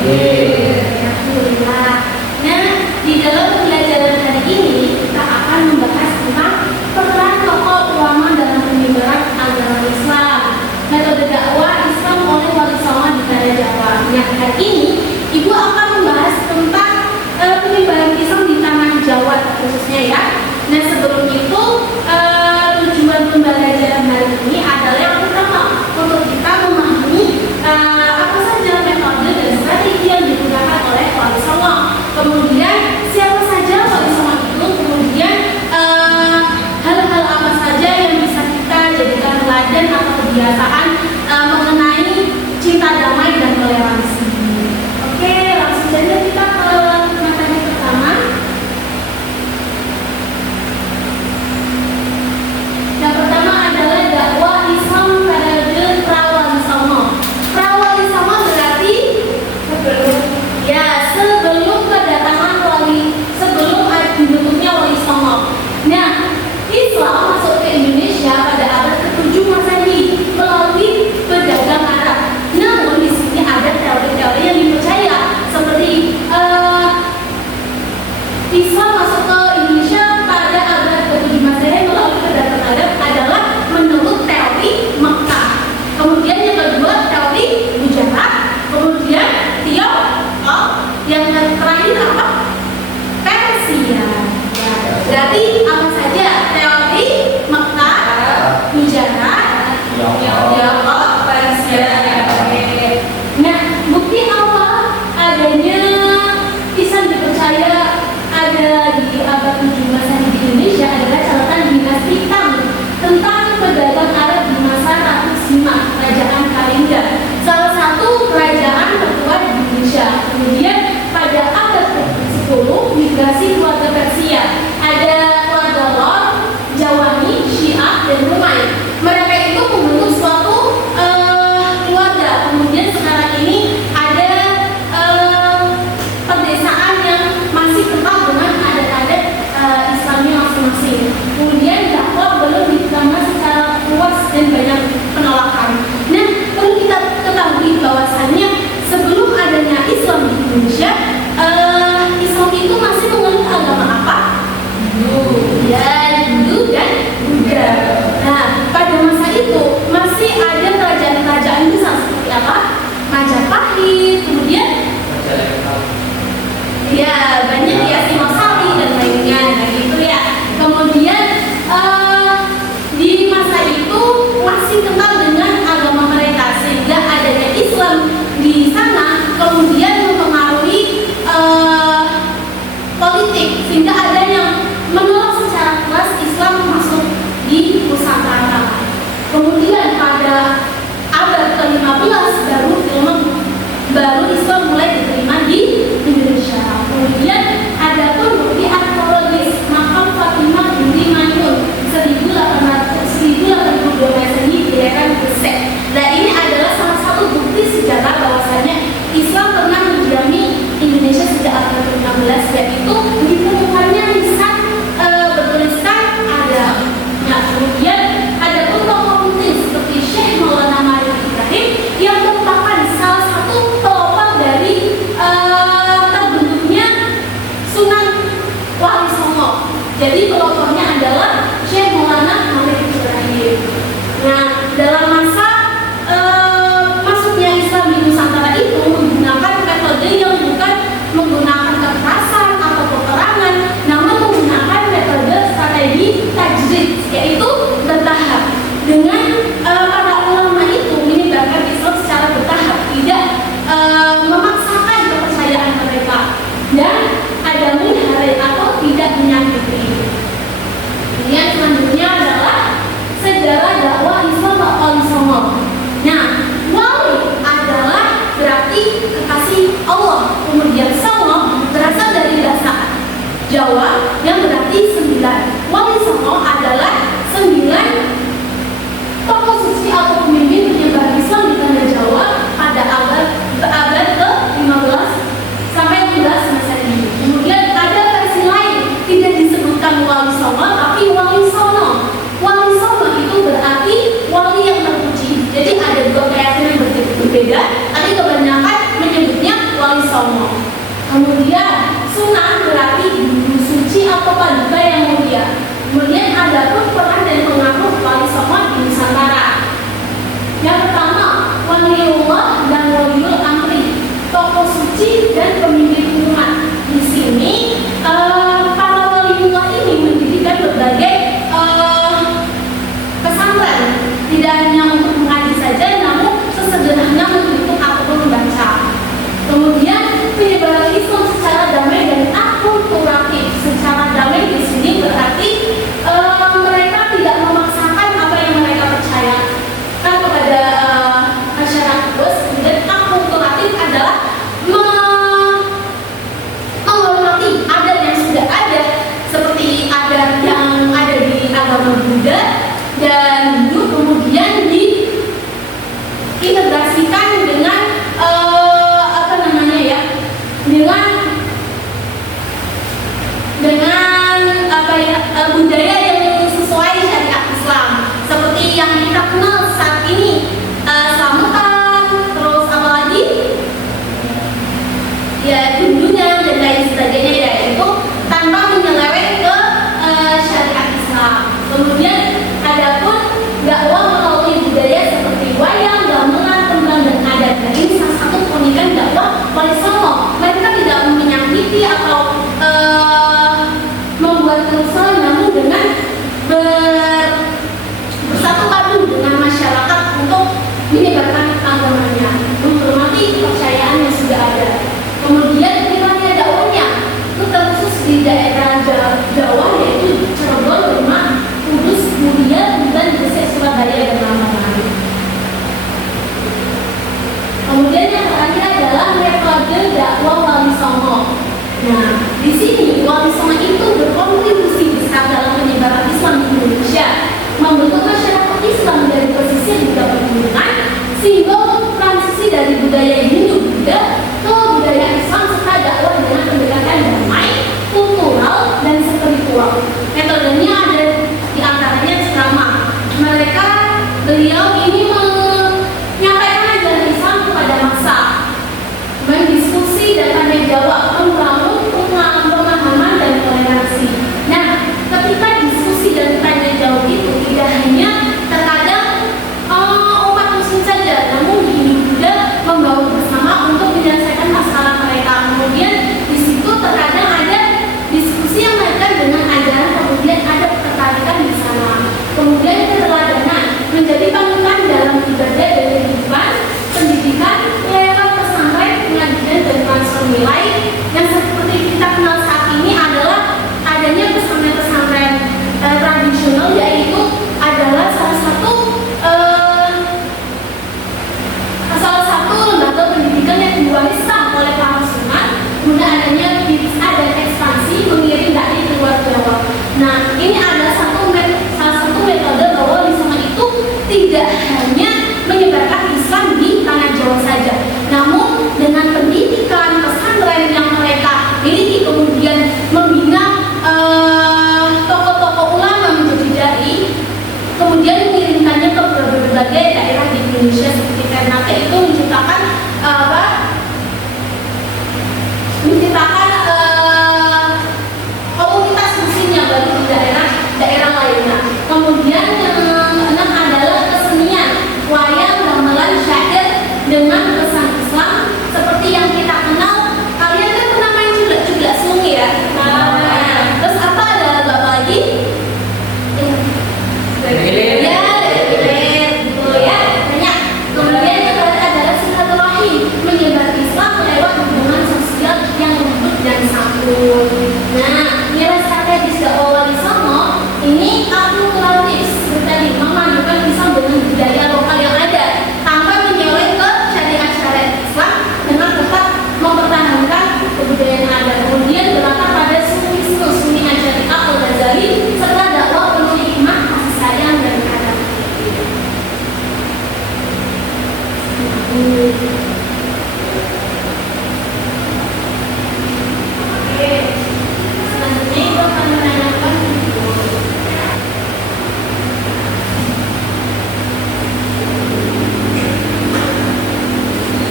Alhamdulillah. Nah, di dalam pembelajaran hari ini kita akan membahas tentang peran tokoh ulama dalam penyebaran agama Islam, metode dakwah Islam oleh Wali Songo di Tanah Jawa. Nah, hari ini Ibu akan membahas tentang penyebaran Islam di Tanah Jawa khususnya ya. Nah, sebelum itu tujuan pembelajaran hari ini adalah yang pertama untuk kita memahami apa saja metode dan strategi yang digunakan oleh Wali Songo. Kemudian siapa saja Wali Songo itu, kemudian hal-hal apa saja yang bisa kita jadikan teladan atau kebiasaan mengenai cinta damai dan toleransi. Oke, langsung saja kita ke materi pertama. Yang pertama adalah dakwah Islam periode Pra-Wali Songo. Pra-Wali Songo berarti sebelum kedatangan sebelum dibentuknya Wali Songo. Nah, Islam masuk ke Indonesia pada abad ke-7 Masehi melalui pedagang Arab. Namun di sini ada teori-teori yang dipercaya seperti Islam masuk ke Indonesia pada abad ke-7 Masehi melalui pedagang Arab adalah menurut teori Mekah. Kemudian yang kedua teori Gujarat, kemudian Tiongkok, yang terakhir apa? Persia. Berarti apa saja? Teori Mekah, Gujarat, Tiongkok, Persia. Nah, bukti awal adanya Islam dipercaya ada di abad 7 Masehi di Indonesia adalah catatan dinasti Tang tentang pedagang Arab di masa Ratu Sima, Kerajaan Kalinga, salah satu kerajaan terkuat di Indonesia. Kemudian pada abad ke-10 migrasi keluarga Persia, ada keluarga Lor, Jawani, Syiah, dan Rumai. Mereka itu membentuk suatu keluarga. Kemudian sekarang ini ada pedesaan yang masih kental dengan adat-adat Islamnya masing-masing. Kemudian dakwah belum diterima secara luas dan banyak penolakan. Nah, perlu kita ketahui bahwasannya sebelum adanya Islam di Indonesia, Islam itu masih menganut agama apa? Hindu dan Buddha. Nah, pada masa itu masih ada kerajaan-kerajaan besar seperti apa? Majapahit, kemudian banyak ya, Singosari dan lainnya, gitu ya. Kemudian di masa itu masih kental dengan agama mereka sehingga adanya Islam di sana kemudian mempengaruhi politik sehingga ada yang menolak secara keras Islam masuk di Nusantara. Kemudian pada abad ke-15 baru Islam mulai diterima di Indonesia. Kemudian ada pun bukti arkeologis makam Fatimah binti Maimun 1822 Masehi di daerah Gresik. Nah, ini adalah salah satu bukti sejarah bahwasanya Islam pernah mendiami Indonesia sejak abad ke-16, yaitu ditemukannya lisan bertuliskan Arab. Nah, kemudian ada pun tokoh penting seperti Syekh Maulana Ma'arif Ibrahim yang merupakan salah satu pelopor dari terbentuknya Sunan Wali Songo. Jadi pelopornya adalah Syekh Maulana Ma'arif Ibrahim. Nah, dalam masa masuknya Islam di Nusantara itu menggunakan metode yang bukan menggunakan kekerasan atau peperangan, namun menggunakan metode strategi tajdid, yaitu bertahap. Dengan para ulama itu menyebarkan Islam secara bertahap, tidak memaksakan kepercayaan mereka, dan ada menghari atau tidak menyakiti. Kemudian selanjutnya adalah sejarah dakwah Islam Wali Songo. Nah, wali adalah berarti kekasih Allah. Kemudian Songo berasal dari bahasa Jawa yang berarti 9. Wali Songo adalah 9 tokoh suci atau pemimpin penyebar Islam di Tanah Jawa pada abad ke-15 sampai 16 Masehi. Kemudian pada versi lain tidak disebutkan Wali Songo tapi Wali Sono. Wali Sono itu berarti wali yang terpuji. Jadi ada dua keyakinan berbeda, tapi kebanyakan menyebutnya Wali menyebarkan agamanya, menghormati kepercayaan yang sudah ada. Kemudian nilai dakwahnya itu terkhusus di daerah Jawa, yaitu Cirebon, Demak, Kudus, Muria, dan Gresik, Surabaya, dan lain-lain. Kemudian yang terakhir adalah metode dakwah Wali Songo. Nah, di sini Wali Songo itu berkontribusi besar dalam penyebaran Islam di Indonesia, membentuk masyarakat Islam dari pesisir hingga pegunungan, sehingga transisi dari budaya Hindu-Buddha ke budaya Islam serta dakwah dengan pendekatan damai, kultural, dan spiritual. Metodenya ada di antaranya ceramah. Beliau ini menyampaikan ajaran Islam kepada massa, mendiskusi dan tanya jawab, membangun pemahaman dan toleransi. Nah, ketika diskusi dan tanya jawab itu tidak hanya terkadang umat muslim saja, namun juga membawa bersama untuk menyelesaikan masalah mereka. Kemudian di situ terkadang ada diskusi yang berkaitan dengan ajaran, kemudian ada ketertarikan di sana. Kemudian keteladanan menjadi panutan dalam ibadah dan kehidupan, pendidikan lewat pesantren, pengajian dan transfer nilai. Yang seperti kita kenal saat ini adalah adanya pesantren-pesantren tradisional, yaitu adalah salah satu lembaga pendidikan yang diwariskan oleh para sunan. Kemudian adanya bid'ah dan ekspansi mengiring dari luar Jawa. Nah, ini adalah salah satu metode bahwa di sana itu tidak hanya menyebarkan Islam di tanah Jawa saja, namun dengan pendidikan pesantren yang mereka miliki, kemudian membina tokoh-tokoh ulama menjadi dai, kemudian mengirimkannya ke berbagai daerah di Indonesia seperti Ternate itu menciptakan komunitas muslimnya baru di daerah lainnya. Kemudian yang keenam adalah kesenian, wayang, gamelan, syair dengan pesan Islam seperti yang kita kenal. Kalian kan pernah main juga sungi ya? Terus apa ada bapak lagi? Ya, betul ya, banyak. Kemudian yang terakhir adalah silaturahim, menyebar Islam lewat hubungan sosial yang lembut dan santun. Nah, nilai strategis dakwah Wali Songo ini akulturalis, tadi memadukan Islam dengan budaya lokal yang ada tanpa menyeleweng ke syariat Islam dengan tetap mempertahankan kebudayaan yang ada. Kemudian berlatar pada sunisme, Sunni Asy'ari Al-Ghazali serta dakwah penuh hikmah, kasih sayang dan adab. Oke, selanjutnya itu akan menanyakan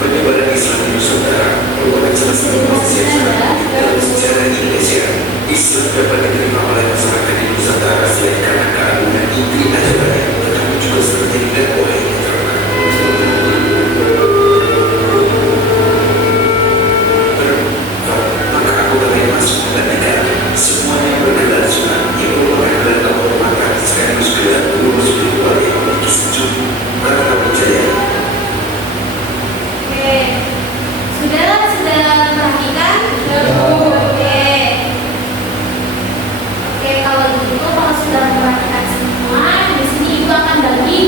penyebaran Islam di Nusantara merupakan salah satu proses yang sangat penting dalam sejarah Indonesia. Islam dapat diterima oleh masyarakat di Nusantara selain karena keagungan inti ajarannya, tetapi juga seperti dakwah yang diterima. Maka aku bagi masuk dan negara semuanya bergelar sunnah yang merupakan gelar kehormatan sekaligus gelar guru spiritual yang memiliki sejuk maka percaya. Sudah perhatikan? Oke, kalau gitu kalau sudah memperhatikan semua, di sini ibu akan bagi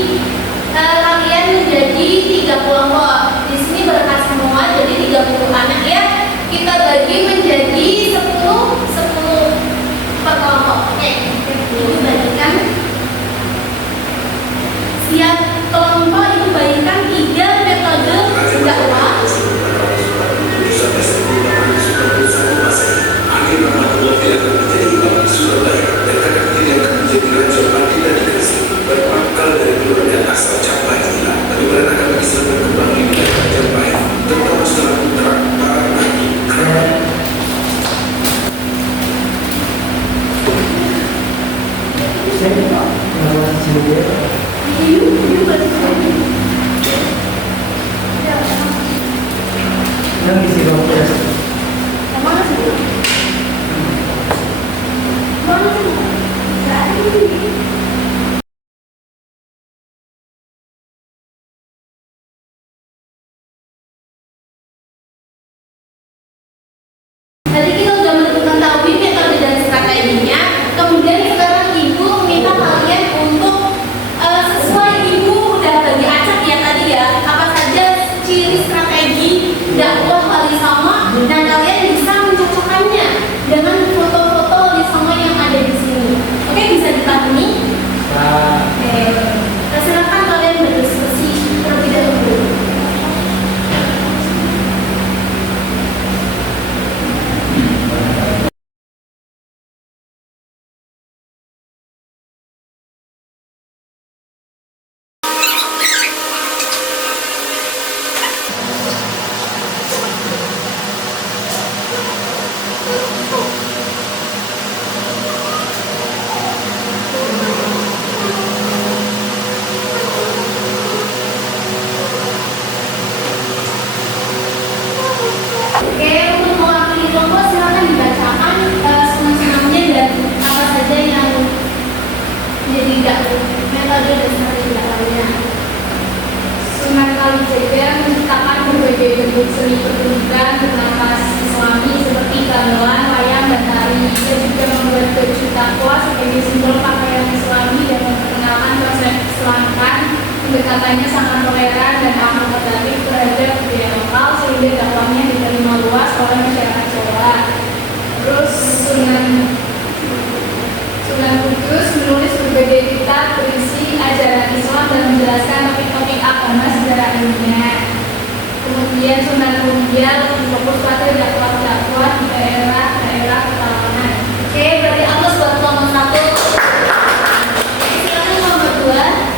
juga menciptakan berbagai bentuk seni pertunjukan bernapas Islami seperti gamelan, wayang, dan tari. Ia juga membuat baju takwa sebagai simbol pakaian Islami dan memperkenalkan konsep Islamkan. Pendekatannya sangat toleran dan akomodatif terhadap budaya lokal sehingga dakwahnya diterima luas oleh masyarakat Jawa. Terus Sunan Kudus menulis berbagai kitab berisi ajaran Islam dan menjelaskan topik-topik agama secara ilmiah. Kemudian Sunan Muria fokus pada dakwah-dakwah di daerah-daerah pedalaman. Oke, berarti aplaus buat kelompok 1. Silakan kelompok 2.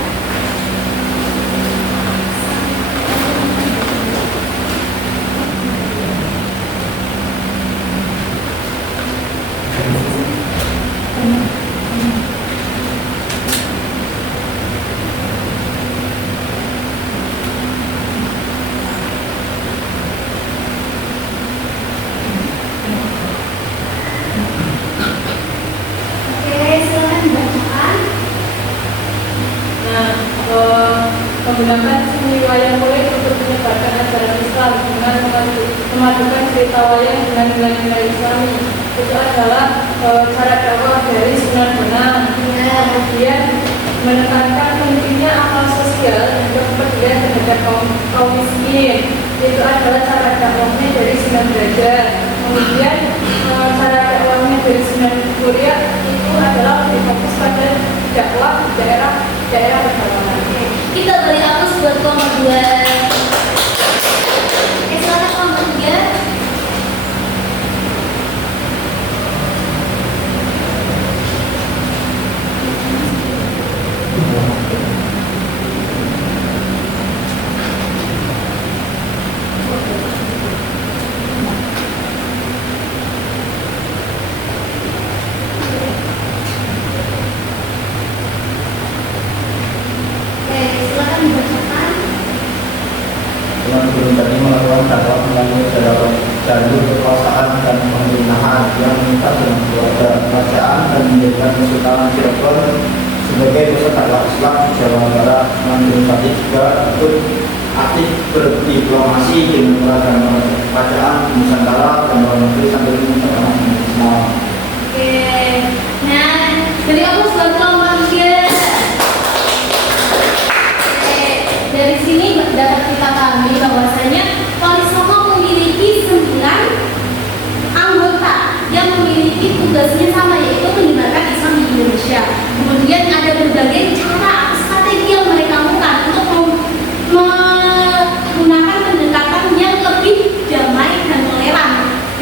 Menggunakan seni wayang kulit untuk menyebarkan ajaran Islam dengan memadukan cerita wayang dengan nilai-nilai Islami. Itu adalah cara dakwah dari Sunan Bonang. Kemudian menekankan pentingnya akal sosial dan kepedulian terhadap kaum miskin. Itu adalah cara dakwahnya dari Sunan Derajat. Kemudian cara dakwahnya dari Sunan Muria itu adalah lebih fokus pada dakwah di daerah pedalaman. Kita beri aplaus buat kelompok 2. Silakan kelompok 3. Tadi melakukan dakwah melalui jalur kekuasaan dan pemerintahan yang mengikat dengan keluarga kerajaan dan menjadikan Kesultanan Cirebon sebagai pusat dakwah Islam di Jawa Barat. Sunan tadi juga ikut aktif berdiplomasi dengan beragam kerajaan di Nusantara dan luar negeri sambil menyebarkan Islam. Oke, nah dari aplaus buat kelompok 3. Dari sini dapat kita pahami bahwasanya Wali Songo memiliki 9 anggota yang memiliki tugasnya sama, yaitu menyebarkan Islam di Indonesia. Kemudian ada berbagai cara atau strategi yang mereka lakukan untuk menggunakan pendekatan yang lebih damai dan toleran,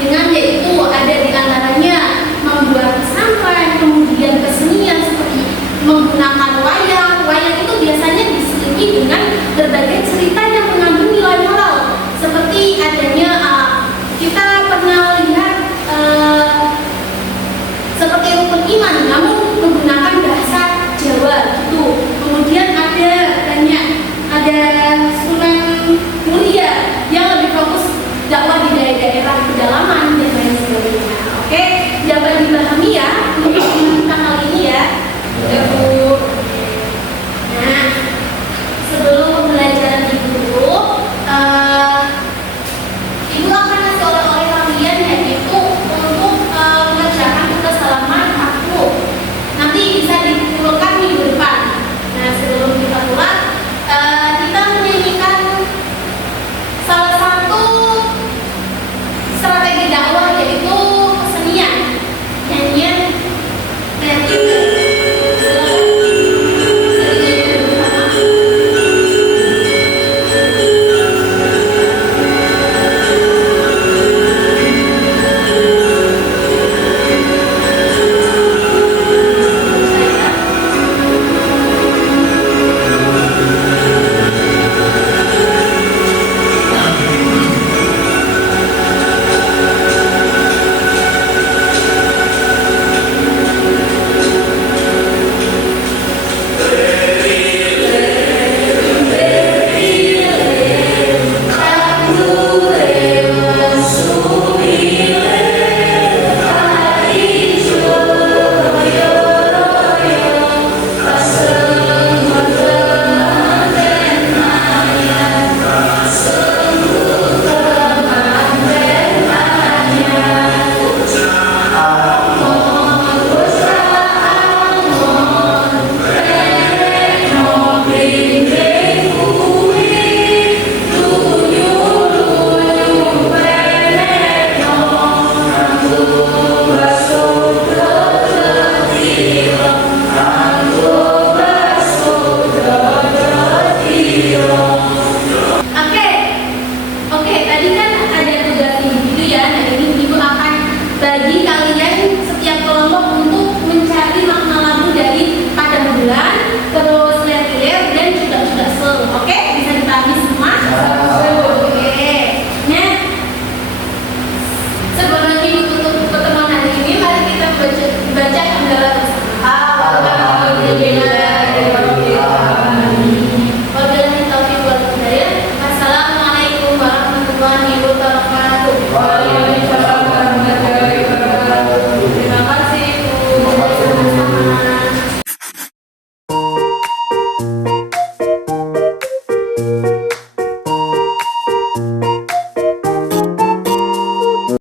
dengan yaitu ada di antaranya membuat pesantren, kemudian kesenian seperti menggunakan wayang. Wayang itu biasanya diselingi dengan berbagai cerita yang mengandung nilai moral, seperti adanya kita pernah lihat seperti rukun iman namun menggunakan bahasa Jawa gitu. Kemudian ada Sunan Muria yang lebih fokus dakwah di daerah pedalaman dan lain sebagainya. Oke, dapat dipahami ya.